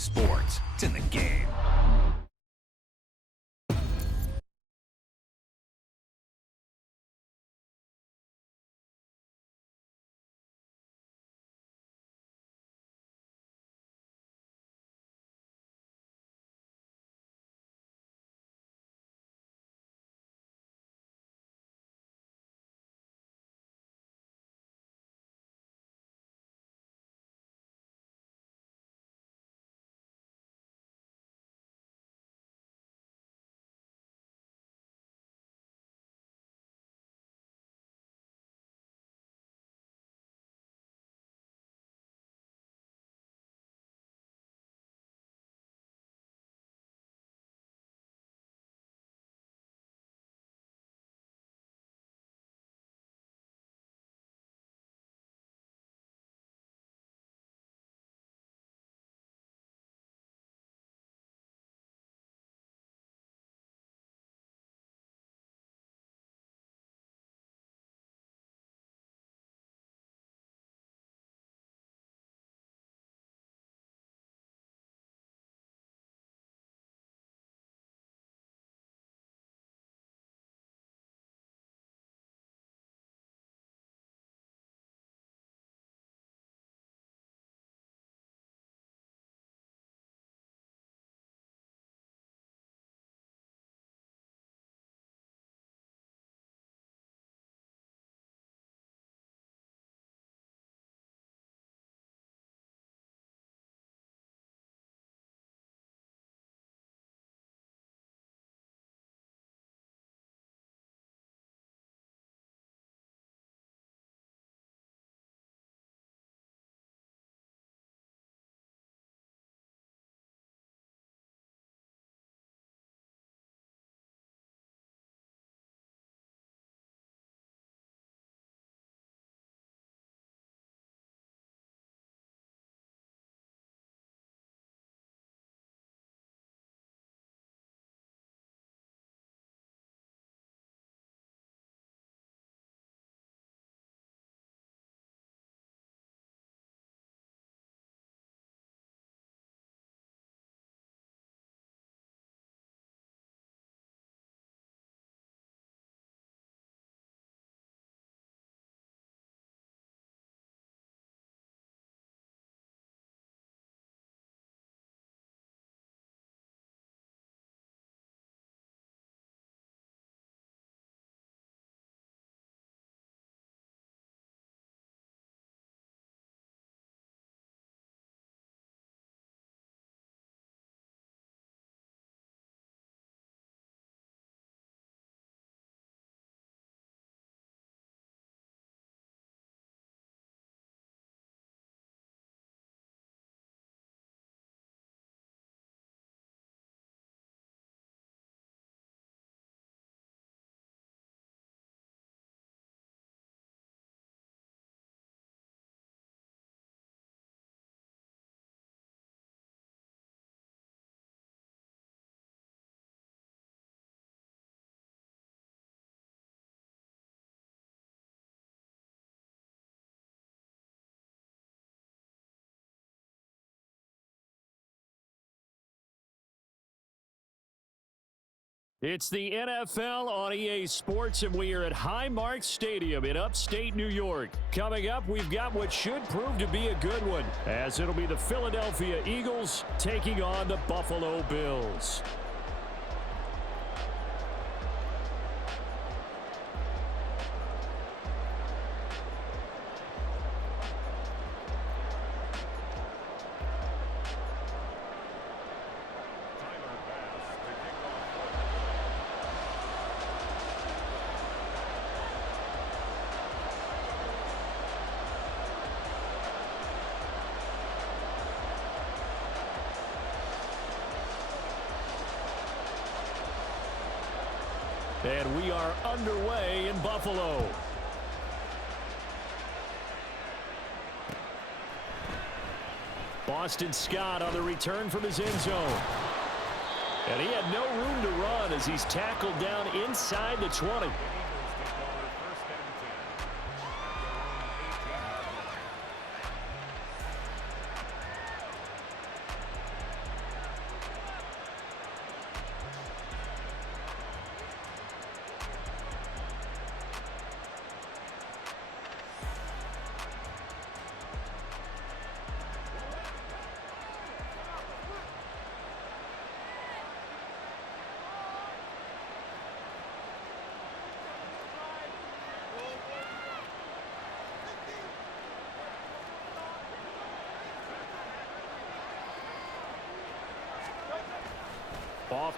sports. It's in the game. It's the NFL on EA Sports, and we are at Highmark Stadium in upstate New York. Coming up, we've got what should prove to be a good one, as it'll be the Philadelphia Eagles taking on the Buffalo Bills. And we are underway in Buffalo. Boston Scott on the return from his end zone. And he had no room to run as he's tackled down inside the 20.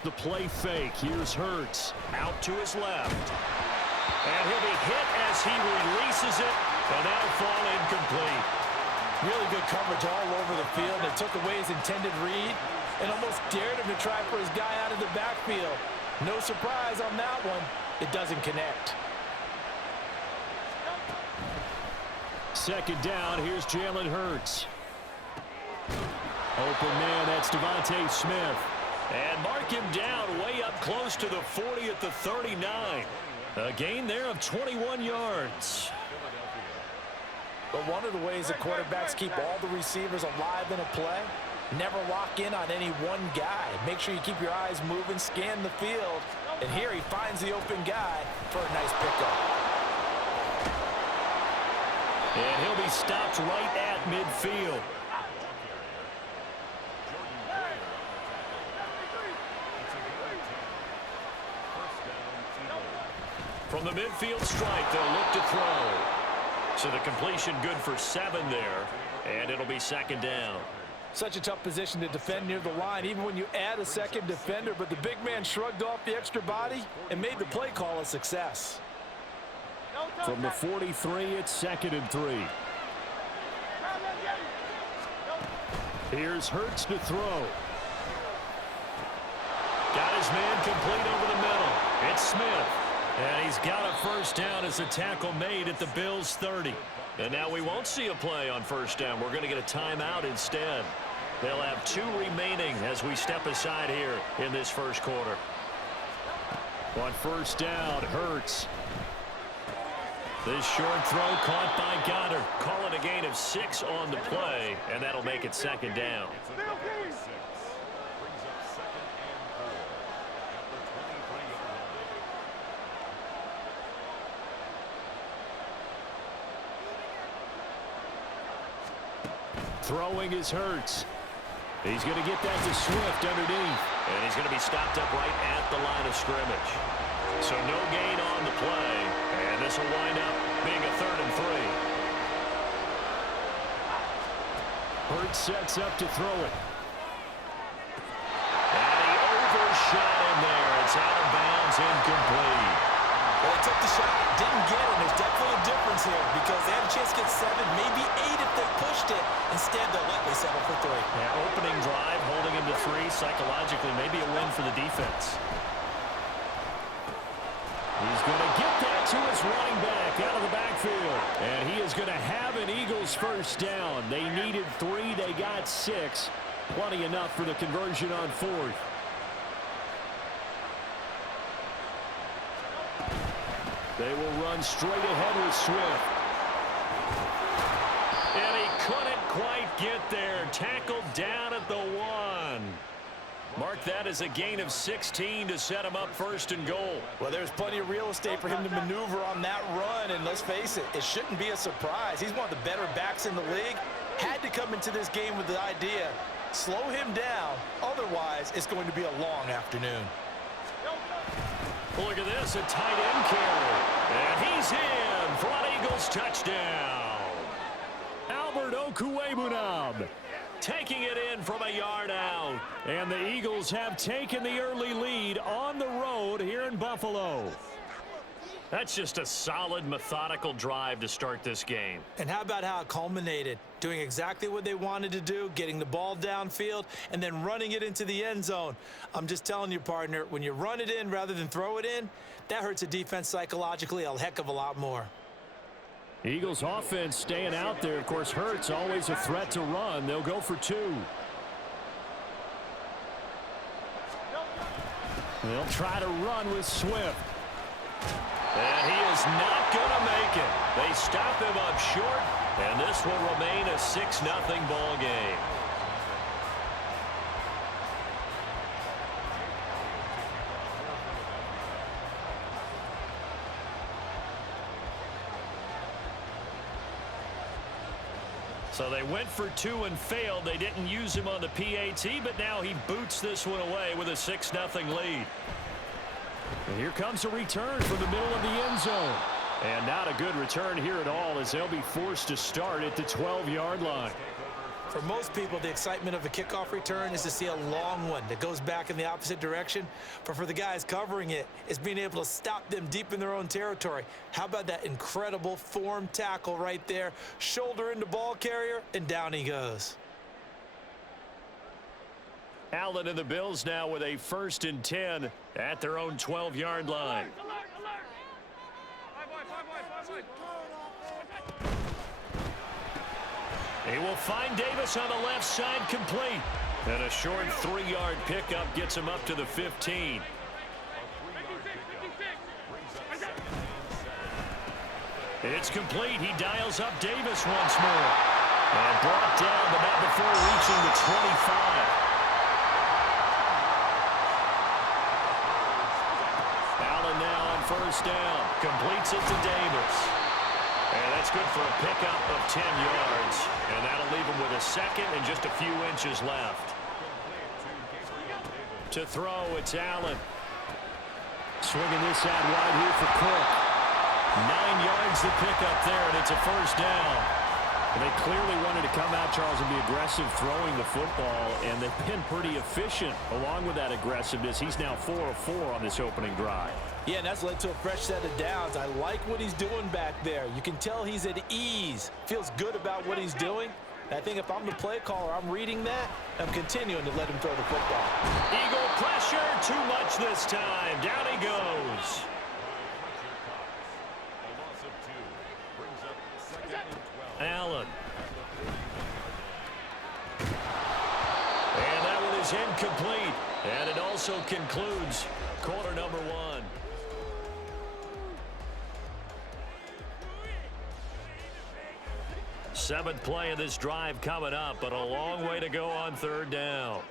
the play fake. Here's Hurts. Out to his left. And he'll be hit as he releases it. And that'll fall incomplete. Really good coverage all over the field. They took away his intended read and almost dared him to try for his guy out of the backfield. No surprise on that one. It doesn't connect. Second down, here's Jalen Hurts. Open man, that's Devontae Smith. And mark him down way up close to the 40 at the 39. A gain there of 21 yards. But one of the ways that quarterbacks keep all the receivers alive in a play, never lock in on any one guy. Make sure you keep your eyes moving, scan the field. And here he finds the open guy for a nice pickup. And he'll be stopped right at midfield. From the midfield strike, they'll look to throw. So the completion good for 7 there, and it'll be second down. Such a tough position to defend near the line, even when you add a second defender, but the big man shrugged off the extra body and made the play call a success. From the 43, it's 2nd and 3. Here's Hurts to throw. Got his man complete over the middle. It's Smith. And he's got a first down as a tackle made at the Bills' 30. And now we won't see a play on first down. We're going to get a timeout instead. They'll have 2 remaining as we step aside here in this first quarter. On first down, Hurts. This short throw caught by Goddard. Call it a gain of 6 on the play, and that'll make it second down. Throwing is Hurts. He's going to get that to Swift underneath. And he's going to be stopped up right at the line of scrimmage. So no gain on the play. And this will wind up being a 3rd and 3. Hurts sets up to throw it. And he overshot him there. It's out of bounds, incomplete. Well, they took the shot, didn't get it. There's definitely a difference here because they had a chance to get 7, maybe 8 if they pushed it. Instead, they'll likely settle for 3. Yeah, opening drive, holding him to 3, psychologically, maybe a win for the defense. He's going to get that to his running back out of the backfield. And he is going to have an Eagles first down. They needed 3, they got 6. Plenty enough for the conversion on 4th. They will run straight ahead with Swift. And he couldn't quite get there. Tackled down at the 1. Mark that as a gain of 16 to set him up 1st and goal. Well, there's plenty of real estate for him to maneuver on that run. And let's face it, it shouldn't be a surprise. He's one of the better backs in the league. Had to come into this game with the idea, slow him down. Otherwise, it's going to be a long afternoon. Look at this, a tight end carry. And he's in for an Eagles touchdown. Albert Okwuegbunam taking it in from a yard out. And the Eagles have taken the early lead on the road here in Buffalo. That's just a solid, methodical drive to start this game. And how about how it culminated? Doing exactly what they wanted to do, getting the ball downfield, and then running it into the end zone. I'm just telling you, partner, when you run it in rather than throw it in, that hurts a defense psychologically a heck of a lot more. Eagles offense staying out there. Of course, Hurts always a threat to run. They'll go for 2. They'll try to run with Swift. And he is not going to make it. They stop him up short, and this will remain a 6-0 ball game. So they went for 2 and failed. They didn't use him on the PAT, but now he boots this one away with a 6-0 lead. And here comes a return from the middle of the end zone. And not a good return here at all as they'll be forced to start at the 12-yard line. For most people, the excitement of a kickoff return is to see a long one that goes back in the opposite direction. But for the guys covering it, it's being able to stop them deep in their own territory. How about that incredible form tackle right there? Shoulder into ball carrier, and down he goes. Allen and the Bills now with a 1st and 10 at their own 12-yard line. He will find Davis on the left side, complete. And a short 3-yard pickup gets him up to the 15. It's complete. He dials up Davis once more. And brought down, but not before reaching the 25. Allen now on 1st down. Completes it to Davis. And that's good for a pickup of 10 yards. And that'll leave him with a 2nd and just a few inches left. To throw, it's Allen. Swinging this out wide here for Cook. 9 yards to pick up there, and it's a 1st down. And they clearly wanted to come out, Charles, and be aggressive throwing the football, and they've been pretty efficient along with that aggressiveness. He's now 4 of 4 on this opening drive. Yeah, and that's led to a fresh set of downs. I like what he's doing back there. You can tell he's at ease. Feels good about what he's doing. And I think if I'm the play caller, I'm reading that. I'm continuing to let him throw the football. Eagle pressure, too much this time. Down he goes. Allen. And that one is incomplete. And it also concludes quarter number 1. Seventh play of this drive coming up, but a long way to go on 3rd down.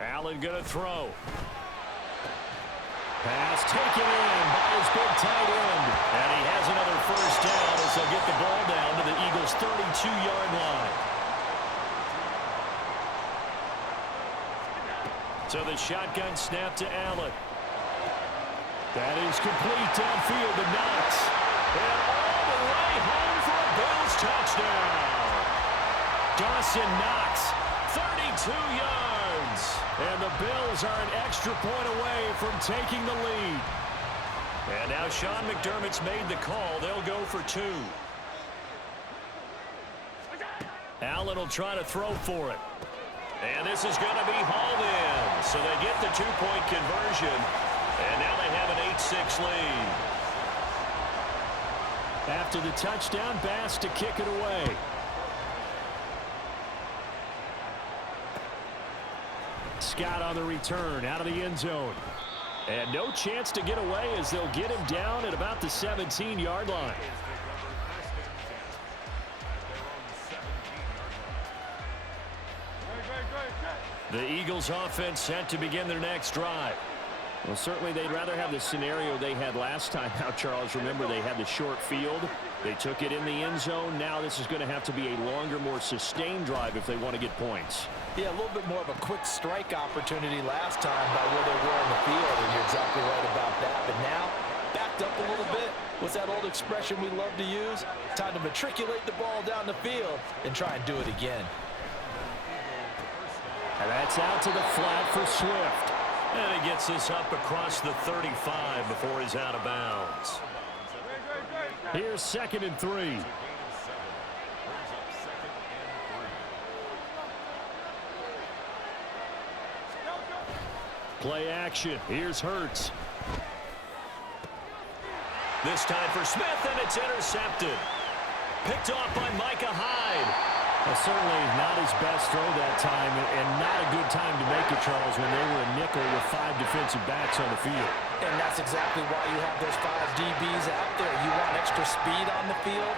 Allen going to throw. Pass taken in by his big tight end. And he has another 1st down as they'll get the ball down to the Eagles' 32-yard line. So the shotgun snap to Allen. That is complete downfield to Knox. And all the way home for a Bills touchdown. Dawson Knox, 32 yards. And the Bills are an extra point away from taking the lead. And now Sean McDermott's made the call. They'll go for 2. Allen will try to throw for it. And this is going to be hauled in. So they get the 2-point conversion. And now they have an 8-6 lead. After the touchdown, Bass to kick it away. Scott on the return out of the end zone. And no chance to get away as they'll get him down at about the 17-yard line. The Eagles offense set to begin their next drive. Well, certainly they'd rather have the scenario they had last time out, Charles. Remember, they had the short field. They took it in the end zone. Now this is going to have to be a longer, more sustained drive if they want to get points. Yeah, a little bit more of a quick strike opportunity last time by where they were in the field, and you're exactly right about that. But now, backed up a little bit. What's that old expression we love to use? Time to matriculate the ball down the field and try and do it again. And that's out to the flat for Swift. And he gets this up across the 35 before he's out of bounds. Here's 2nd and 3. Play action. Here's Hurts. This time for Smith, and it's intercepted. Picked off by Micah Hyde. Well, certainly not his best throw that time, and not a good time to make it, Charles, when they were a nickel with 5 defensive backs on the field. And that's exactly why you have those 5 DBs out there. You want extra speed on the field,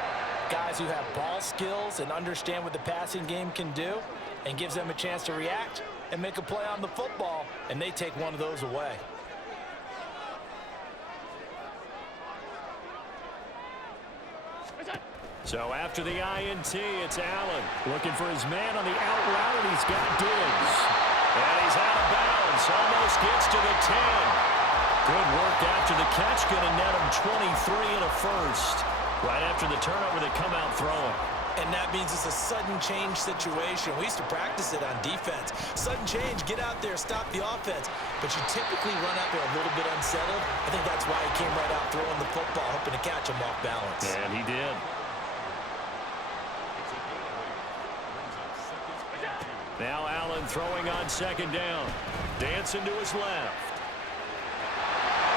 guys who have ball skills and understand what the passing game can do, and gives them a chance to react and make a play on the football, and they take one of those away. So after the INT, it's Allen looking for his man on the out route, and he's got Diggs. And he's out of bounds. Almost gets to the 10. Good work after the catch. Going to net him 23 and a first. Right after the turnover, they come out throwing. And that means it's a sudden change situation. We used to practice it on defense. Sudden change, get out there, stop the offense. But you typically run out there a little bit unsettled. I think that's why he came right out throwing the football, hoping to catch him off balance. And he did. Now Allen throwing on second down. Dancing to his left.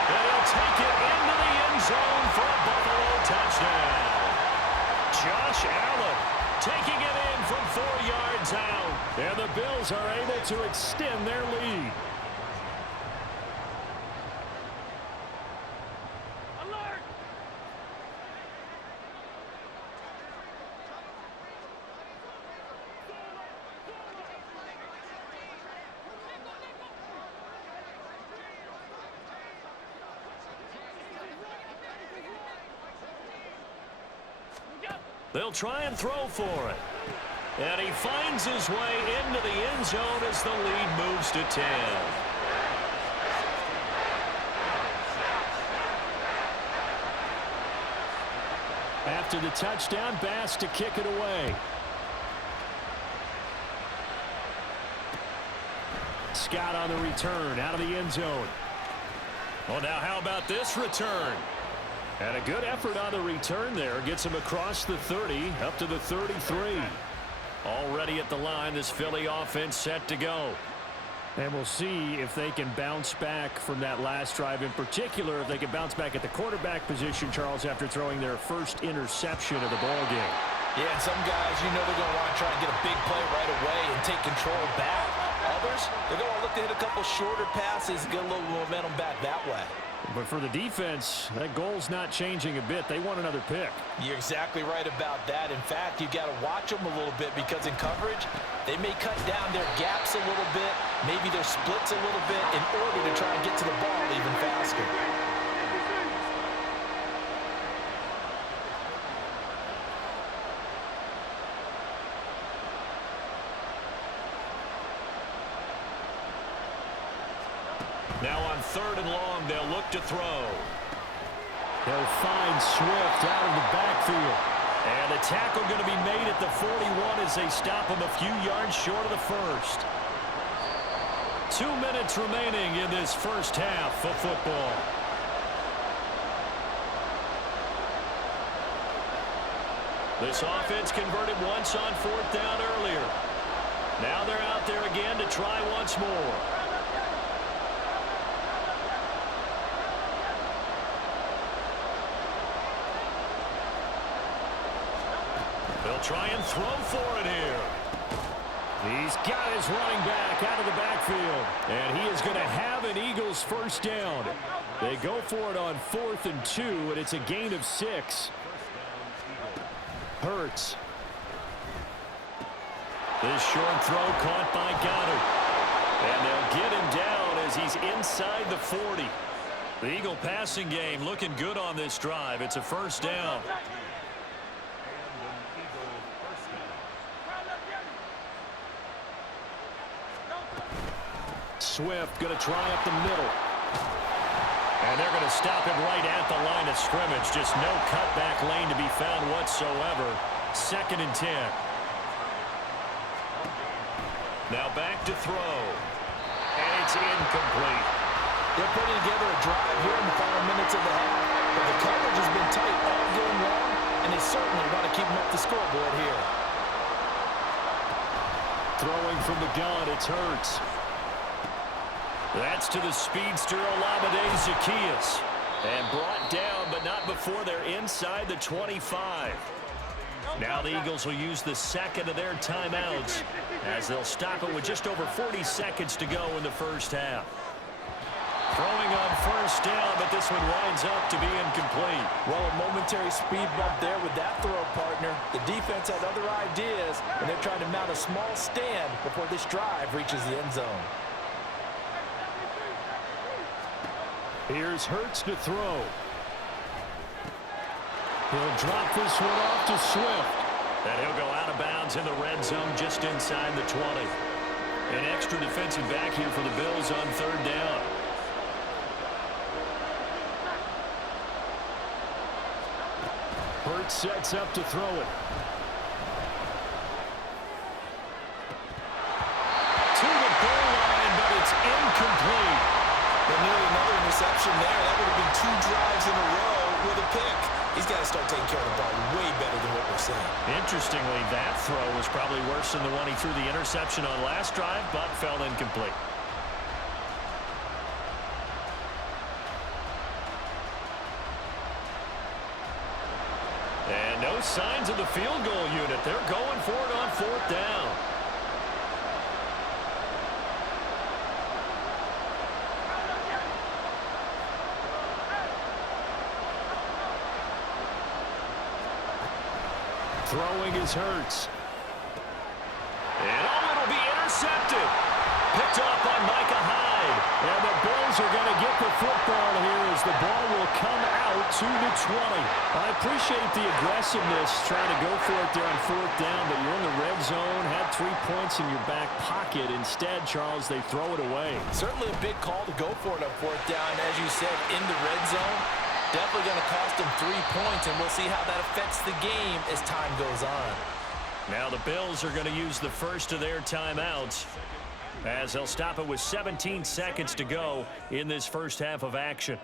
And he'll take it into the end zone for a Buffalo touchdown. Josh Allen taking it in from 4 yards out. And the Bills are able to extend their lead. They'll try and throw for it. And he finds his way into the end zone as the lead moves to 10. After the touchdown, Bass to kick it away. Scott on the return out of the end zone. Well, now how about this return? And a good effort on the return there. Gets him across the 30, up to the 33. Already at the line, this Philly offense set to go. And we'll see if they can bounce back from that last drive. In particular, if they can bounce back at the quarterback position, Charles, after throwing their first interception of the ball game. Yeah, and some guys, you know they're going to want to try and get a big play right away and take control back. Others, they're going to look to hit a couple shorter passes, get a little momentum back that way. But for the defense, that goal's not changing a bit. They want another pick. You're exactly right about that. In fact, you got to watch them a little bit because in coverage, they may cut down their gaps a little bit, maybe their splits a little bit in order to try and get to the ball even faster. Now on third and long, they'll look to throw. They'll find Swift out of the backfield. And the tackle going to be made at the 41 as they stop him a few yards short of the first. 2 minutes remaining in this first half of football. This offense converted once on fourth down earlier. Now they're out there again to try once more. They'll try and throw for it here. He's got his running back out of the backfield. And he is going to have an Eagles first down. They go for it on 4th and 2, and it's a gain of 6. Hurts. This short throw caught by Goddard. And they'll get him down as he's inside the 40. The Eagle passing game looking good on this drive. It's a first down. Swift going to try up the middle. And they're going to stop him right at the line of scrimmage. Just no cutback lane to be found whatsoever. 2nd and 10. Now back to throw. And it's incomplete. They're putting together a drive here in the final minutes of the half. But the coverage has been tight all game long. And they certainly want to keep them up the scoreboard here. Throwing from the gun, it's Hurts. That's to the speedster Olamide Zaccheaus. And brought down, but not before they're inside the 25. Now the Eagles will use the second of their timeouts as they'll stop it with just over 40 seconds to go in the first half. Throwing on first down, but this one winds up to be incomplete. Well, a momentary speed bump there with that throw, partner. The defense had other ideas, and they're trying to mount a small stand before this drive reaches the end zone. Here's Hurts to throw. He'll drop this one off to Swift. And he'll go out of bounds in the red zone just inside the 20. An extra defensive back here for the Bills on third down. Hurts sets up to throw it. To the goal line, but it's incomplete. But nearly another interception there. That would have been 2 drives in a row with a pick. He's got to start taking care of the ball way better than what we're seeing. Interestingly, that throw was probably worse than the one he threw the interception on last drive, but fell incomplete. And no signs of the field goal unit. They're going for it on fourth down. Throwing is Hurts. And it'll be intercepted. Picked off by Micah Hyde. And the Bills are going to get the football here as the ball will come out to the 20. I appreciate the aggressiveness trying to go for it there on fourth down, but you're in the red zone, had 3 points in your back pocket. Instead, Charles, they throw it away. Certainly a big call to go for it on fourth down, as you said, in the red zone. Definitely going to cost them 3 points, and we'll see how that affects the game as time goes on. Now the Bills are going to use the first of their timeouts as they'll stop it with 17 seconds to go in this first half of action.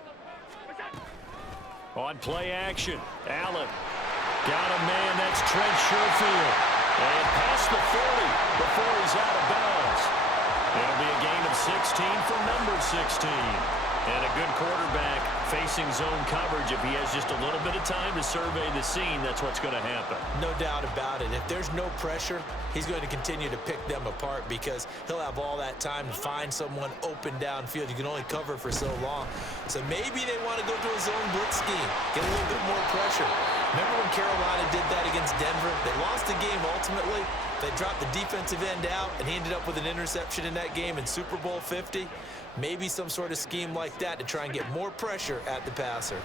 On play action, Allen got a man, that's Trent Sherfield. And past the 40 before he's out of bounds. It'll be a gain of 16 for number 16. And a good quarterback facing zone coverage. If he has just a little bit of time to survey the scene, that's what's going to happen. No doubt about it. If there's no pressure, he's going to continue to pick them apart because he'll have all that time to find someone open downfield. You can only cover for so long. So maybe they want to go to a zone blitz scheme, get a little bit more pressure. Remember when Carolina did that against Denver? They lost the game ultimately. They dropped the defensive end out, and he ended up with an interception in that game in Super Bowl 50. Maybe some sort of scheme like that to try and get more pressure at the passer.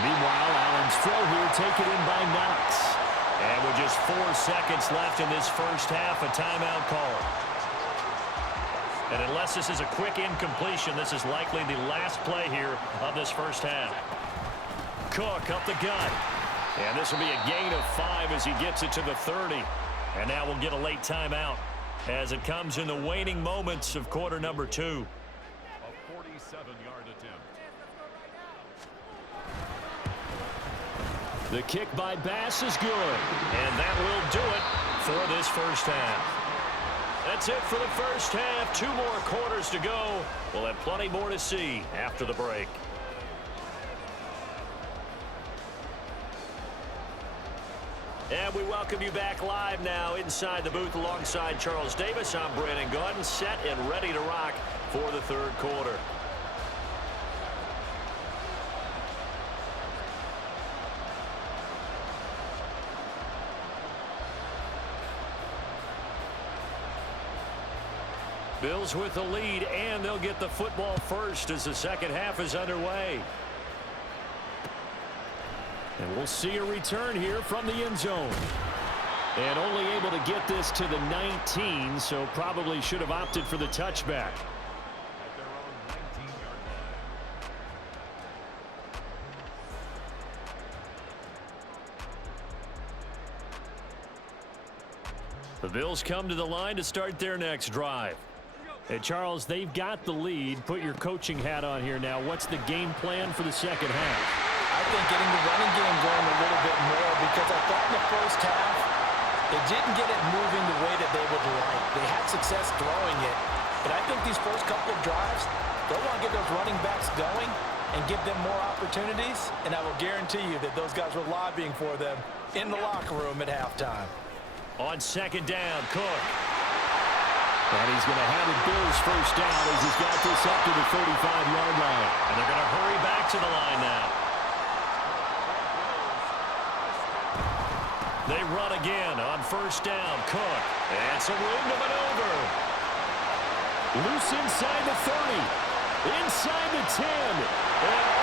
Meanwhile, Allen's throw here taken in by Knox. And with just 4 seconds left in this first half, a timeout call. And unless this is a quick incompletion, this is likely the last play here of this first half. Cook up the gut. And this will be a gain of 5 as he gets it to the 30. And now we'll get a late timeout as it comes in the waning moments of quarter number 2. A 47-yard attempt. The kick by Bass is good. And that will do it for this first half. That's it for the first half. 2 more quarters to go. We'll have plenty more to see after the break. And we welcome you back live now inside the booth alongside Charles Davis. I'm Brandon Gaudin, set and ready to rock for the third quarter. Bills with the lead, and they'll get the football first as the second half is underway. And we'll see a return here from the end zone. And only able to get this to the 19, so probably should have opted for the touchback. At their own 19-yard line. The Bills come to the line to start their next drive. And Charles, they've got the lead. Put your coaching hat on here now. What's the game plan for the second half? I think getting the running game going a little bit more because I thought in the first half they didn't get it moving the way that they would like. They had success throwing it, but I think these first couple of drives, they'll want to get those running backs going and give them more opportunities, and I will guarantee you that those guys were lobbying for them in the locker room at halftime. On second down, Cook. And he's going to have the Bills first down as he's got this up to the 35-yard line. And they're going to hurry back to the line now. They run again on first down. Cook. And some room to maneuver. Loose inside the 30. Inside the 10. And